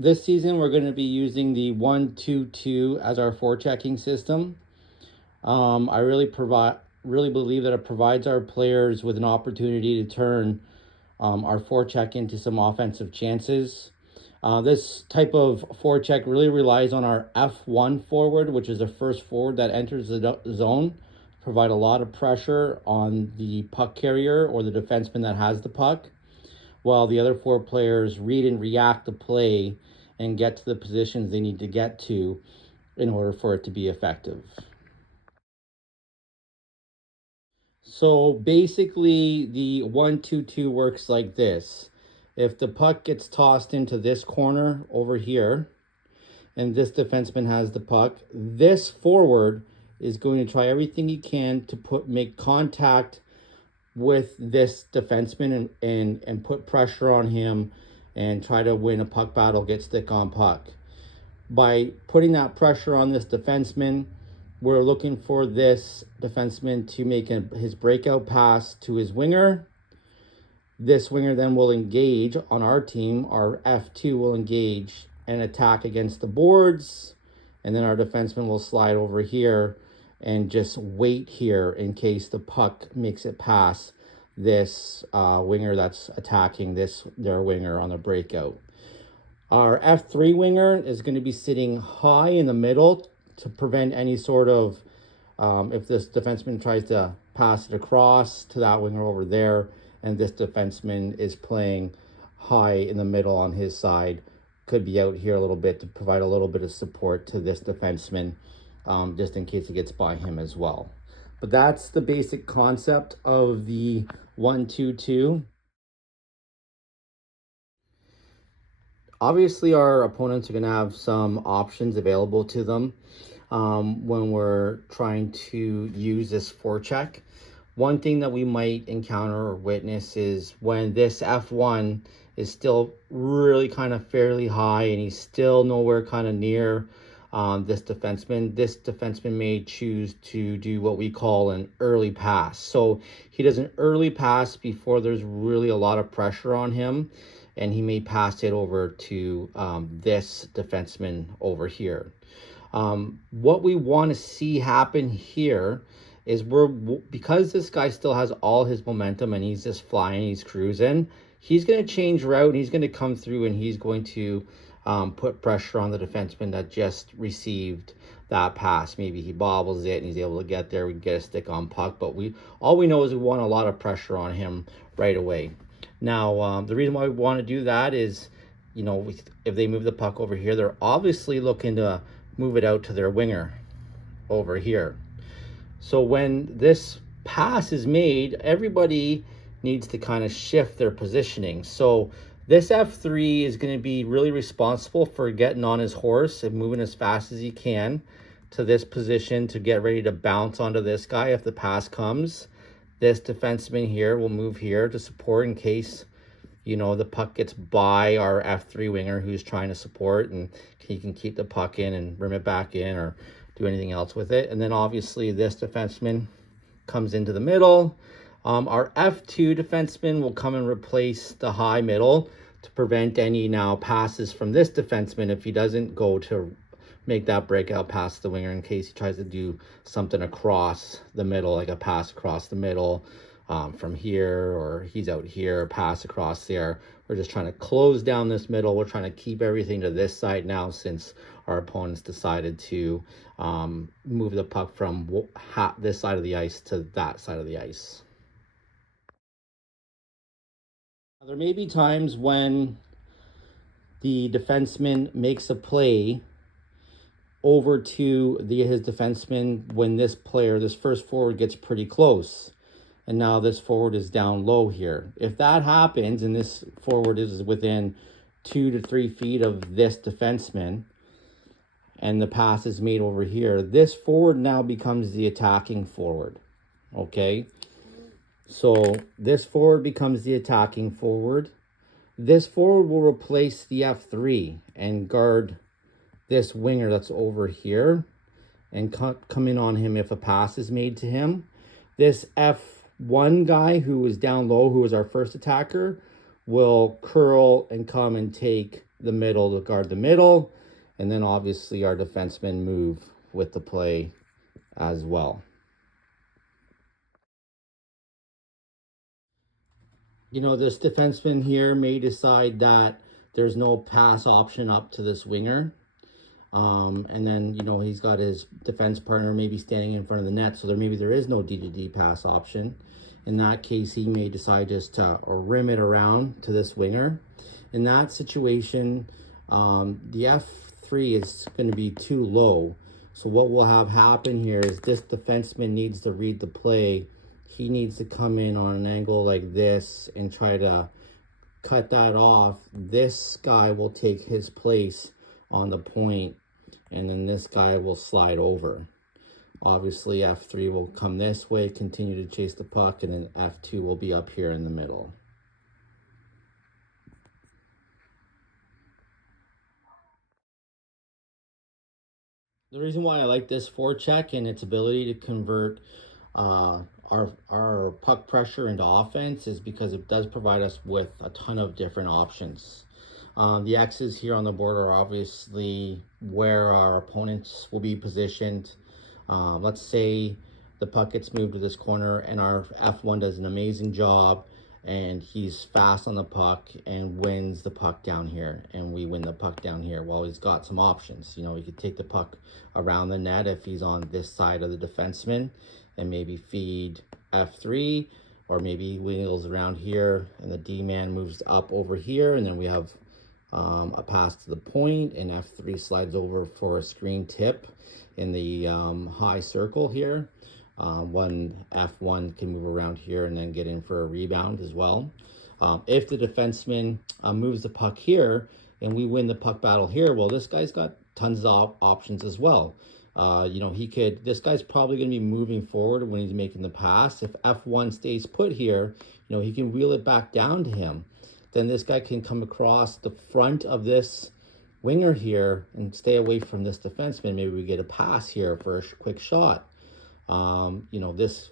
This season, we're going to be using the 1-2-2 as our forechecking system. I really believe that it provides our players with an opportunity to turn our forecheck into some offensive chances. This type of forecheck really relies on our F1 forward, which is the first forward that enters the zone, provide a lot of pressure on the puck carrier or the defenseman that has the puck, while the other four players read and react the play and get to the positions they need to get to in order for it to be effective. So basically, the 1-2-2 works like this. If the puck gets tossed into this corner over here, and this defenseman has the puck, this forward is going to try everything he can to make contact with this defenseman and put pressure on him and try to win a puck battle, get stick on puck. By putting that pressure on this defenseman, we're looking for this defenseman to make his breakout pass to his winger. This winger then will engage on our team. Our F2 will engage and attack against the boards. And then our defenseman will slide over here and just wait here in case the puck makes it past this winger that's attacking their winger on the breakout. Our F3 winger is going to be sitting high in the middle to prevent any sort of, if this defenseman tries to pass it across to that winger over there, and this defenseman is playing high in the middle on his side, could be out here a little bit to provide a little bit of support to this defenseman, just in case it gets by him as well. But that's the basic concept of the 1-2-2. Obviously, our opponents are going to have some options available to them when we're trying to use this forecheck. One thing that we might encounter or witness is when this F1 is still really kind of fairly high and he's still nowhere kind of near this defenseman may choose to do what we call an early pass. So he does an early pass before there's really a lot of pressure on him, and he may pass it over to this defenseman over here. What we want to see happen here is because this guy still has all his momentum and he's just flying, he's cruising, he's going to change route and he's going to come through and he's going to put pressure on the defenseman that just received that pass. Maybe he bobbles it and he's able to get there. We get a stick on puck, but all we know is we want a lot of pressure on him right away. Now, the reason why we want to do that is, if they move the puck over here, they're obviously looking to move it out to their winger over here. So when this pass is made, everybody needs to kind of shift their positioning. So this F3 is going to be really responsible for getting on his horse and moving as fast as he can to this position to get ready to bounce onto this guy if the pass comes. This defenseman here will move here to support in case, the puck gets by our F3 winger who's trying to support, and he can keep the puck in and rim it back in or do anything else with it. And then obviously this defenseman comes into the middle. Our F2 defenseman will come and replace the high middle to prevent any now passes from this defenseman if he doesn't go to make that breakout pass the winger in case he tries to do something across the middle, like a pass across the middle from here, or he's out here, pass across there. We're just trying to close down this middle. We're trying to keep everything to this side now since our opponents decided to move the puck from this side of the ice to that side of the ice. There may be times when the defenseman makes a play over to his defenseman when this first forward gets pretty close, and now this forward is down low here. If that happens and this forward is within 2 to 3 feet of this defenseman and the pass is made over here, this forward now becomes the attacking forward. Okay, so this forward becomes the attacking forward. This forward will replace the F3 and guard this winger that's over here and come in on him if a pass is made to him. This F1 guy who is down low, who is our first attacker, will curl and come and take the middle to guard the middle, and then obviously our defensemen move with the play as well. You know, this defenseman here may decide that there's no pass option up to this winger. And then, you know, he's got his defense partner maybe standing in front of the net, so maybe there is no D2D pass option. In that case, he may decide just to rim it around to this winger. In that situation, the F3 is going to be too low. So what will have happen here is this defenseman needs to read the play. He needs to come in on an angle like this and try to cut that off. This guy will take his place on the point, and then this guy will slide over. Obviously, F3 will come this way, continue to chase the puck, and then F2 will be up here in the middle. The reason why I like this forecheck and its ability to convert our puck pressure into offense is because it does provide us with a ton of different options. The X's here on the board are obviously where our opponents will be positioned. Let's say the puck gets moved to this corner and our F1 does an amazing job and he's fast on the puck and wins the puck down here, and we win the puck down here. Well, he's got some options. You know, he could take the puck around the net if he's on this side of the defenseman and maybe feed F3, or maybe he wheels around here and the D-man moves up over here, and then we have a pass to the point, and F3 slides over for a screen tip in the high circle here. One F1 can move around here and then get in for a rebound as well. If the defenseman moves the puck here and we win the puck battle here, well, this guy's got tons of options as well. You know, this guy's probably going to be moving forward when he's making the pass. If F1 stays put here, you know, he can wheel it back down to him. Then this guy can come across the front of this winger here and stay away from this defenseman. Maybe we get a pass here for a quick shot. You know, this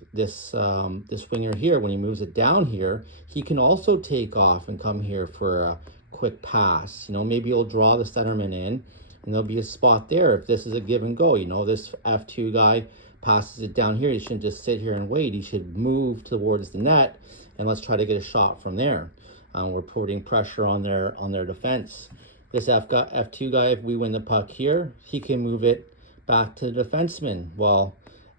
winger here, when he moves it down here, he can also take off and come here for a quick pass. You know, maybe he'll draw the centerman in and there'll be a spot there if this is a give and go. You know, this F2 guy passes it down here. He shouldn't just sit here and wait. He should move towards the net and let's try to get a shot from there. We're putting pressure on their defense. This F2 guy, if we win the puck here, he can move it back to the defenseman. Well,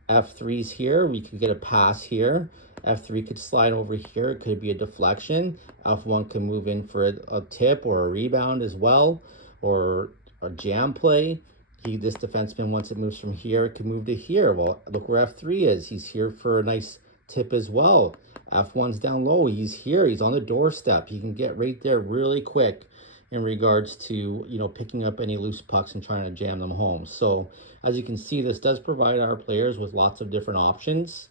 F3's here, we could get a pass here. F3 could slide over here, it could be a deflection. F1 can move in for a tip or a rebound as well, or a jam play. This defenseman, once it moves from here, it can move to here. Well, look where F3 is. He's here for a nice tip as well. F1's down low, he's here, he's on the doorstep. He can get right there really quick in regards to, you know, picking up any loose pucks and trying to jam them home. So as you can see, this does provide our players with lots of different options.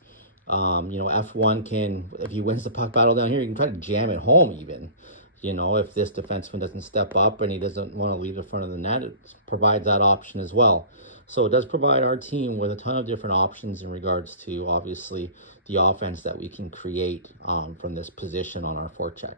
You know, F1 can, if he wins the puck battle down here, he can try to jam it home even. You know, if this defenseman doesn't step up and he doesn't want to leave the front of the net, it provides that option as well. So it does provide our team with a ton of different options in regards to, obviously, the offense that we can create from this position on our forecheck.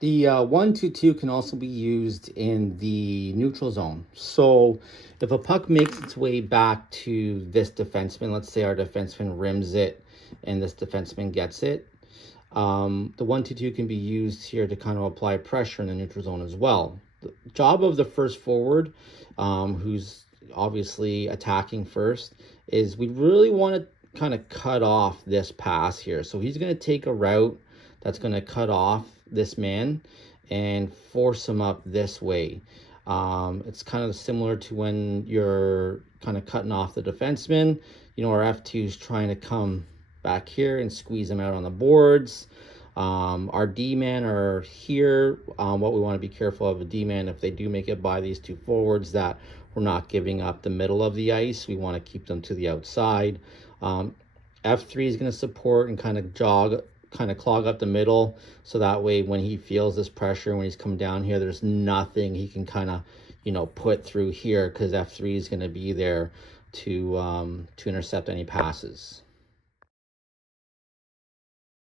The 1-2-2 can also be used in the neutral zone. So if a puck makes its way back to this defenseman, let's say our defenseman rims it and this defenseman gets it, the 1-2-2 can be used here to kind of apply pressure in the neutral zone as well. The job of the first forward, who's obviously attacking first, is we really want to kind of cut off this pass here. So he's going to take a route that's going to cut off this man and force him up this way. It's kind of similar to when you're kind of cutting off the defenseman. You know, our F2 is trying to come back here and squeeze him out on the boards. Our D-man are here. What we want to be careful of a D-man, if they do make it by these two forwards, that we're not giving up the middle of the ice. We want to keep them to the outside. F3 is going to support and kind of clog up the middle, so that way when he feels this pressure, when he's come down here, there's nothing he can kind of, you know, put through here, because F3 is going to be there to intercept any passes.